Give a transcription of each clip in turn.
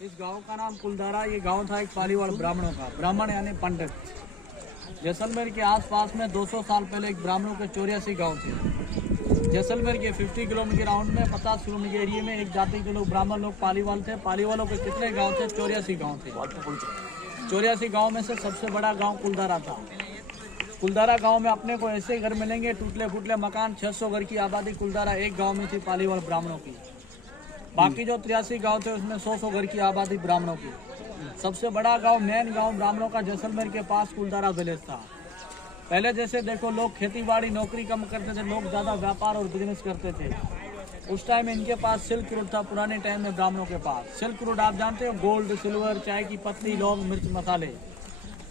इस गांव का नाम कुलधारा। ये गांव था एक पालीवाल ब्राह्मणों का। ब्राह्मण यानी पंडित। जैसलमेर के आसपास में 200 साल पहले एक ब्राह्मणों के 84 गांव थे। जैसलमेर के 50 किलोमीटर राउंड में 50 किलोमीटर एरिया में एक जाति के लोग ब्राह्मण लोग पालीवाल थे। पालीवालों के कितने गाँव थे? 84 गाँव थे। 84 गाँव में से सबसे बड़ा गाँव कुलधारा था। कुलधारा गांव में अपने को ऐसे घर मिलेंगे, टूटले फूटले मकान। 600 घर की आबादी कुलधारा एक गांव में थी पालीवाल ब्राह्मणों की। बाकी जो 83 गांव थे उसमें 100 घर की आबादी ब्राह्मणों की। सबसे बड़ा गांव, मेन गांव ब्राह्मणों का जैसलमेर के पास कुलधारा विलेज था। पहले जैसे देखो लोग खेती बाड़ी नौकरी कम करते थे, लोग ज्यादा व्यापार और बिजनेस करते थे। उस टाइम इनके पास सिल्क रूट था। पुराने टाइम में ब्राह्मणों के पास सिल्क रूट आप जानते हो, गोल्ड, सिल्वर, चाय की पत्ती, लौंग, मिर्च, मसाले।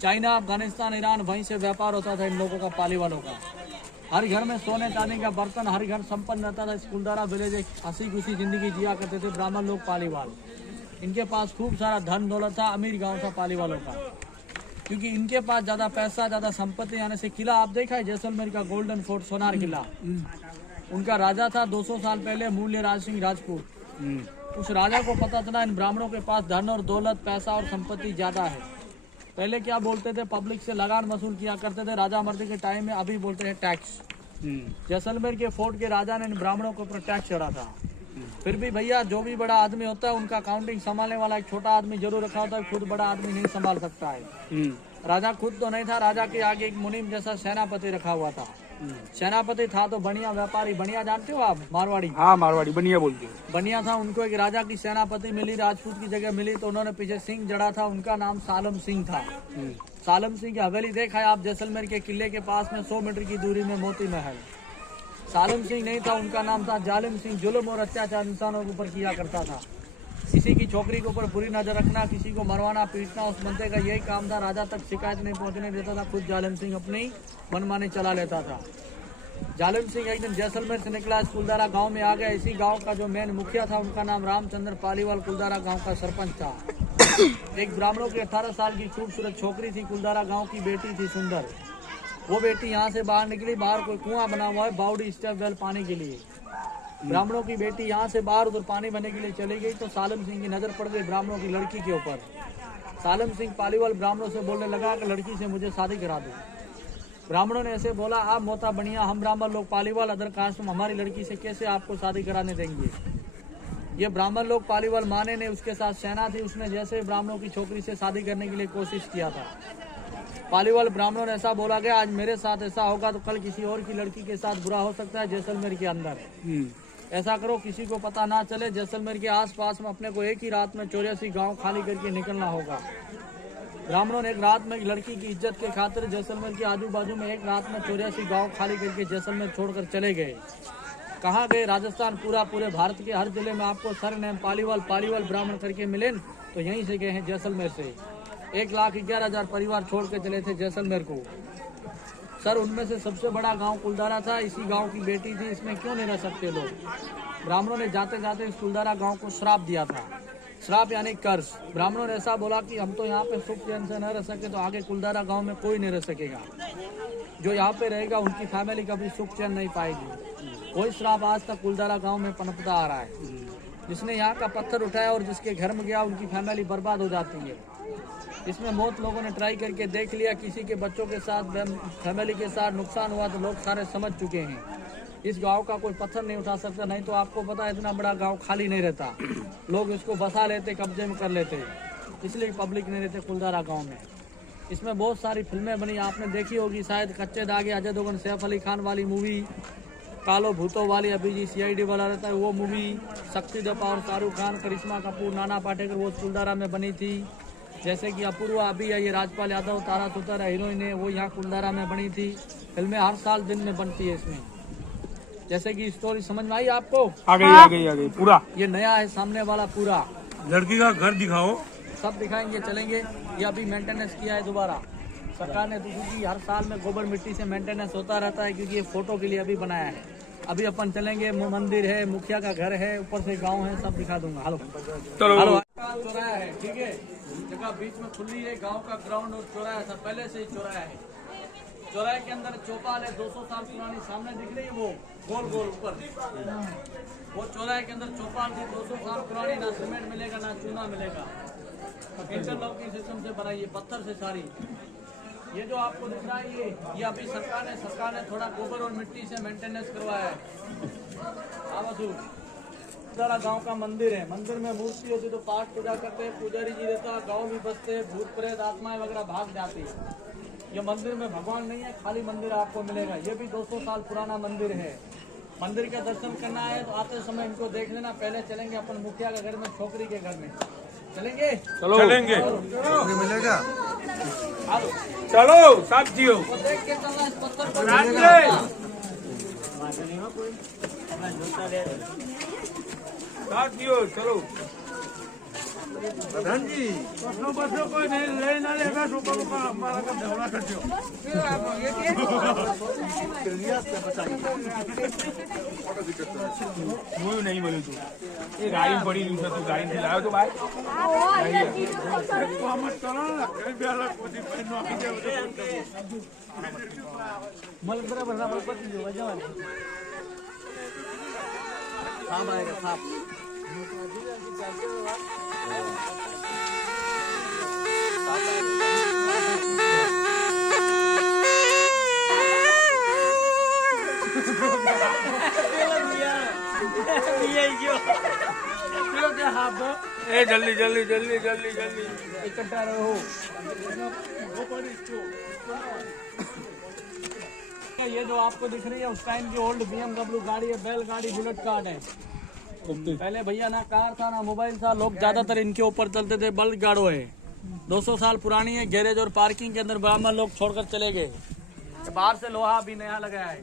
चाइना, अफगानिस्तान, ईरान, वहीं से व्यापार होता था इन लोगों का, पालीवालों का। हर घर में सोने चांदी का बर्तन, हर घर संपन्न रहता था। इस कुलधारा विलेज एक हंसी खुशी जिंदगी जिया करते थे ब्राह्मण लोग पालीवाल। इनके पास खूब सारा धन दौलत था। अमीर गांव था पालीवालों का, क्योंकि इनके पास ज्यादा पैसा, ज्यादा संपत्ति आने से। किला आप देखा है जैसलमेर का, गोल्डन फोर्ट, सोनार किला। उनका राजा था 200 साल पहले, मूल्य राज सिंह राजपूत। उस राजा को पता चला इन ब्राह्मणों के पास धन और दौलत, पैसा और संपत्ति ज्यादा है। पहले क्या बोलते थे, पब्लिक से लगान वसूल किया करते थे राजा मर्दी के टाइम में। अभी बोलते हैं टैक्स। जैसलमेर के फोर्ट के राजा ने इन ब्राह्मणों के ऊपर टैक्स चढ़ा था। फिर भी भैया जो भी बड़ा आदमी होता है उनका अकाउंटिंग संभालने वाला एक छोटा आदमी जरूर रखा होता है। खुद बड़ा आदमी नहीं संभाल सकता है। राजा खुद तो नहीं था, राजा के आगे एक मुनीम जैसा सेनापति रखा हुआ था। सेनापति था तो बनिया व्यापारी। बनिया जानते हो आप? मारवाड़ी। हाँ, मारवाड़ी बनिया बोलते हैं। बनिया था। उनको एक राजा की सेनापति मिली, राजपूत की जगह मिली, तो उन्होंने पीछे सिंह जड़ा था। उनका नाम सालम सिंह था। सालम सिंह की हवेली देखा है आप जैसलमेर के किले के पास में 100 मीटर की दूरी में मोती महल। सालम सिंह नहीं था, उनका नाम था जालिम सिंह। जुल्म और अत्याचार इंसानों के ऊपर किया करता था। किसी की छोकरी के ऊपर बुरी नजर रखना, किसी को मरवाना, पीटना, उस बंदे का यही काम था। राजा तक शिकायत नहीं पहुंचने देता था। खुद जालिम सिंह अपनी मनमानी चला लेता था। जालिम सिंह एक दिन जैसलमेर से निकला, कुलधारा गांव में आ गया। इसी गांव का जो मेन मुखिया था उनका नाम रामचंद्र पालीवाल कुलधारा गांव का सरपंच था। एक ब्राह्मणों की 18 साल की खूबसूरत छोकरी थी, कुलधारा गांव की बेटी थी सुंदर। वो बेटी यहाँ से बाहर निकली। बाहर कोई कुआं बना हुआ है, बाउडी स्टेप वेल, पानी के लिए। ब्राह्मणों की बेटी यहाँ से बाहर उधर पानी भरने के लिए चली गई तो सालम सिंह की नजर पड़ गई ब्राह्मणों की लड़की के ऊपर। सालम सिंह पालीवाल ब्राह्मणों से बोलने लगा कि लड़की से मुझे शादी करा दो। ब्राह्मणों ने ऐसे बोला, आप मोता बनिया, हम ब्राह्मण लोग पालीवाल अदर कास्ट, हमारी लड़की से कैसे आपको शादी कराने देंगे? ये ब्राह्मण लोग पालीवाल माने ने। उसके साथ सेना थी, उसने जैसे ब्राह्मणों की छोकरी से शादी करने के लिए कोशिश किया था। पालीवाल ब्राह्मणों ने ऐसा बोला कि आज मेरे साथ ऐसा होगा तो कल किसी और की लड़की के साथ बुरा हो सकता है जैसलमेर के अंदर। ऐसा करो किसी को पता ना चले। जैसलमेर के आसपास में अपने को एक ही रात में 84 गांव खाली करके निकलना होगा। ब्राह्मणों ने एक रात में एक लड़की की इज्जत के खातिर जैसलमेर के आजू बाजू में एक रात में 84 गांव खाली करके जैसलमेर छोड़कर चले गए। कहाँ गए? राजस्थान। पूरे भारत के हर जिले में आपको सरनेम पालीवाल ब्राह्मण करके मिले तो यहीं से गए हैं जैसलमेर से। 1,11,000 परिवार छोड़ के चले थे जैसलमेर को। सर उनमें से सबसे बड़ा गांव कुलधारा था। इसी गांव की बेटी थी। इसमें क्यों नहीं रह सकते लोग? ब्राह्मणों ने जाते जाते इस कुलधारा गांव को श्राप दिया था। श्राप यानी कर्ज। ब्राह्मणों ने ऐसा बोला कि हम तो यहाँ पे सुख चैन से न रह सके तो आगे कुलधारा गांव में कोई नहीं रह सकेगा। जो यहाँ पे रहेगा उनकी फैमिली कभी सुख चैन नहीं पाएगी। कोई श्राप आज तक कुलधारा गांव में पनपता आ रहा है। जिसने यहाँ का पत्थर उठाया और जिसके घर में गया उनकी फैमिली बर्बाद हो जाती है। इसमें बहुत लोगों ने ट्राई करके देख लिया। किसी के बच्चों के साथ, फैमिली के साथ नुकसान हुआ तो लोग सारे समझ चुके हैं। इस गांव का कोई पत्थर नहीं उठा सकता। नहीं तो आपको पता है इतना बड़ा गांव खाली नहीं रहता। लोग इसको बसा लेते, कब्जे में कर लेते, इसलिए पब्लिक नहीं रहते कुलधारा गांव में। इसमें बहुत सारी फिल्में बनी, आपने देखी होगी शायद। कच्चे धागे, अजय देवगन, सैफ अली खान वाली मूवी, कालो भूतों वाली, अभी जी CID वाला रहता है वो मूवी, शक्ति दपा और शाहरुख खान, करिश्मा कपूर, नाना पाटेकर, वो कुलधारा में बनी थी। जैसे कि अपूर्वा अभी है, ये राजपाल यादव, तारा सुतार हीरोइन है, वो यहाँ कुलधारा में बनी थी। फिल्में हर साल दिन में बनती है इसमें। जैसे कि स्टोरी समझ में आई आपको? आ गई पूरा। ये नया है सामने वाला पूरा। लड़की का घर दिखाओ। सब दिखाएंगे, चलेंगे। ये अभी मेंटेनेंस किया है दोबारा सरकार ने, तो क्योंकि हर साल में गोबर मिट्टी से मेंटेनेंस होता रहता है, क्योंकि ये फोटो के लिए अभी बनाया है। अभी अपन चलेंगे, मंदिर है, मुखिया का घर है, ऊपर से गांव है, सब दिखा दूंगा। हेलो चलो। चौराया है, ठीक है। जगह बीच में खुली है, गांव का ग्राउंड और चौराया सब पहले से ही चौराया है। चौराहे के अंदर चौपाल है 200 साल पुरानी, सामने दिख रही है वो गोल गोल ऊपर, वो चौराहे के अंदर चौपाल थी 200 साल पुरानी। ना सीमेंट मिलेगा ना चूना मिलेगा, इंटरलॉकिंग सिस्टम से बनाई है, पत्थर से सारी। ये जो आपको दिख रहा है ये अभी सरकार ने थोड़ा गोबर और मिट्टी से मेंटेनेंस करवाया है। सारा गांव का मंदिर है, मंदिर में मूर्ति होती तो पाठ पूजा करते हैं, पुजारी जी रहता, गांव भी बसते, भूत प्रेत आत्माएं वगैरह भाग जाती। ये मंदिर में भगवान नहीं है, खाली मंदिर आपको मिलेगा। ये भी 200 साल पुराना मंदिर है। मंदिर के दर्शन करना है तो आते समय इनको देख लेना। पहले चलेंगे अपन मुखिया के घर में, छोकरी के घर में चलेंगे। चलो चलेंगे, मिलेगा। चलो साथियों, वो देख के चलना, इस पत्थर को साथियों चलो। प्रधान जी कोई नहीं लेना लेगा, हमारा काम झगड़ा कर दो। मुझे नहीं बोले तू, ये गाड़ी पड़ी नहीं, तू गाड़ी से लाओ तो भाई जल्दी जल्दी जल्दी जल्दी जल्दी इकट्ठा रहो। ये जो आपको दिख रही है उस टाइम की ओल्ड BMW गाड़ी है, बैल गाड़ी, बुलेट कार्ड है। पहले भैया ना कार था ना मोबाइल था, लोग ज्यादातर इनके ऊपर चलते थे। बल्ड गाड़ो है, 200 साल पुरानी है। गैरेज और पार्किंग के अंदर ब्राह्मण लोग छोड़कर चले गए। बाहर से लोहा भी नया लगाया है।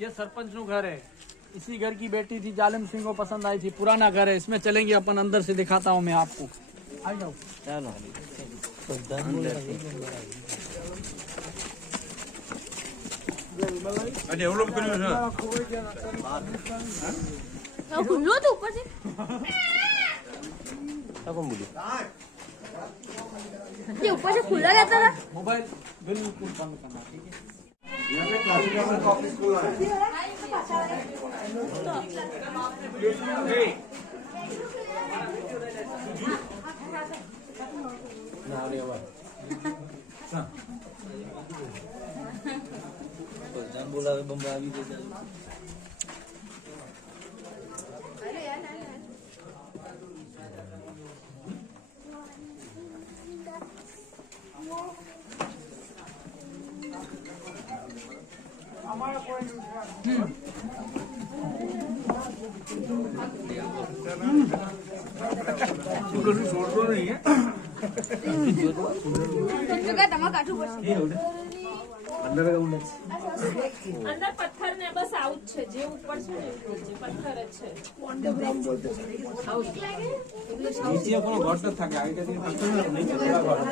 ये सरपंच नु घर है, इसी घर की बेटी थी, जालिम सिंह को पसंद आई थी। पुराना घर है, इसमें चलेंगे अपन, अंदर से दिखाता हूँ मैं आपको। आ जाओ चलो। अरे वो लोग करियो ना, खुल्लो तो ऊपर से ये ऊपर से खुला रहता था। मोबाइल बिल्कुल बंद करना, ठीक है। ऑफिस खुला है। અંદર પથ્થર ને બસ આવું જ છે, જે ઉપર છે ને એવું જ છે, પથ્થર જ છે।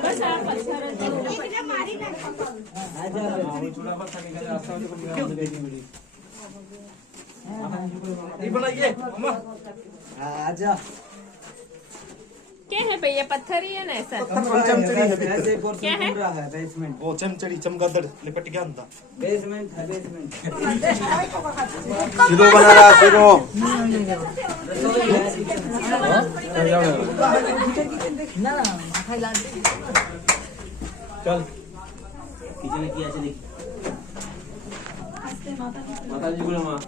બસ આ પથ્થર જ क्या है भैया? पत्थर ही है ना ऐसा? चमचड़ी है भीतर। क्या है? वो चमचड़ी चमगादड़ लिपट गया अंदर। बेसमेंट है, बेसमेंट। सिरो बना रहा, सिरो। चल माता जी बोला माँ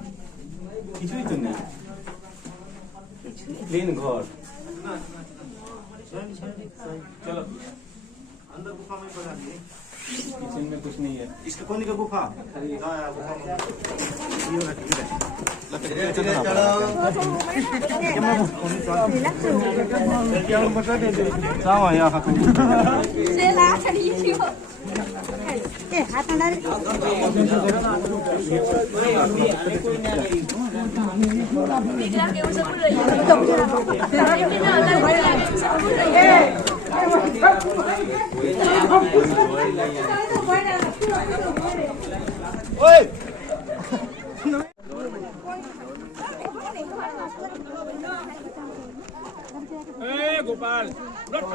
কিছুই তো নেই, क्लीन घर। चलो अंदर गुफा में बना दिए। किचन में कुछ नहीं है। इसका कौन का गुफा? गोपाल बहुत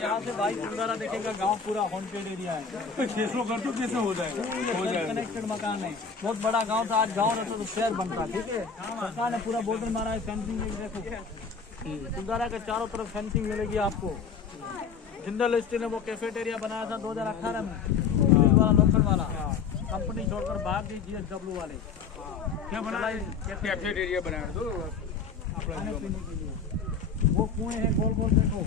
यहाँ से भाई नजारा देखेगा, गांव पूरा हॉन्टेड एरिया है। 600 कर तो कैसे हो जाएगा? कनेक्टेड मकान है, बहुत बड़ा गांव था, आज गांव रहता तो शहर बनता। ठीक है, सरकार ने पूरा बॉर्डर मारा है, फेंसिंग देखो, गुरुद्वारा के चारों तरफ फेंसिंग मिलेगी आपको। जिंदल स्टील ने वो कैफेटेरिया बनाया था 2018 में, वाला लोकल वाला, कंपनी छोड़कर भाग गई GSW वाले। क्या बना है? कैफेटेरिया बनाया तो खाने पीने के लिए वो कुएं हैं, गोल गोल देखो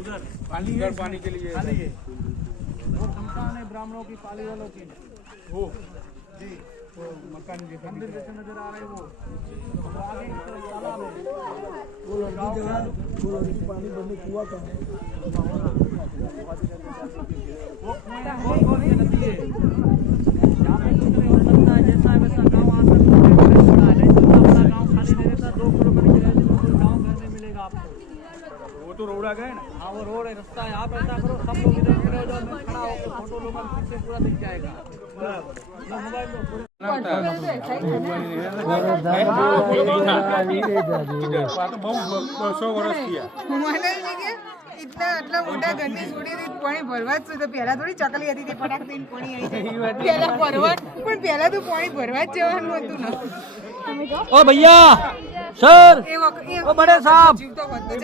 उधर पानी है, पानी के लिए खाली है। वो शमशान है ब्राह्मणों की, पाली वालों की। वो जी, तो मकान जैसा मंदिर जैसे नजर आ रहे हैं वो। तो आगे की तरफ तालाब है, वो गाँव का पानी भरने कुआं का है। वो कुएं हैं, गोल गोल ये नदी है। यहाँ पे कुछ नहीं हो सकता है, जैसा है वैसा गाँव आ सकता है, बड़ा है। नहीं तो इतना बड़ा गाँव खाली नहीं रहता, 2 किलोमीटर की रेंज में कोई गाँव घर नहीं मिलेगा आपको। वो तो रोड आ गए ना। हाँ, वो रोड है, रास्ता है। आप ऐसा करो, सब लोग इधर खड़े हो जाओ, मैं खड़ा होकर फोटो लूंगा, पीछे पूरा दिख जाएगा। बराबर, मोबाइल लो पूरा। બહુ 100 વર્ષ થયા. મને છે કે ઇતના આટલા મોટા ઘરની છોડીથી પાણી ભરવા જ છે તો પહેલા થોડી ચકલી હતી તે ફટાક દઈને પાણી આવી જાય પહેલા ભરવા પણ પહેલા તો પાણી ભરવા જ જવાનું હતું ને ओ भैया, सर, એ વખત ओ बड़े साहब, જીવતો હોત તો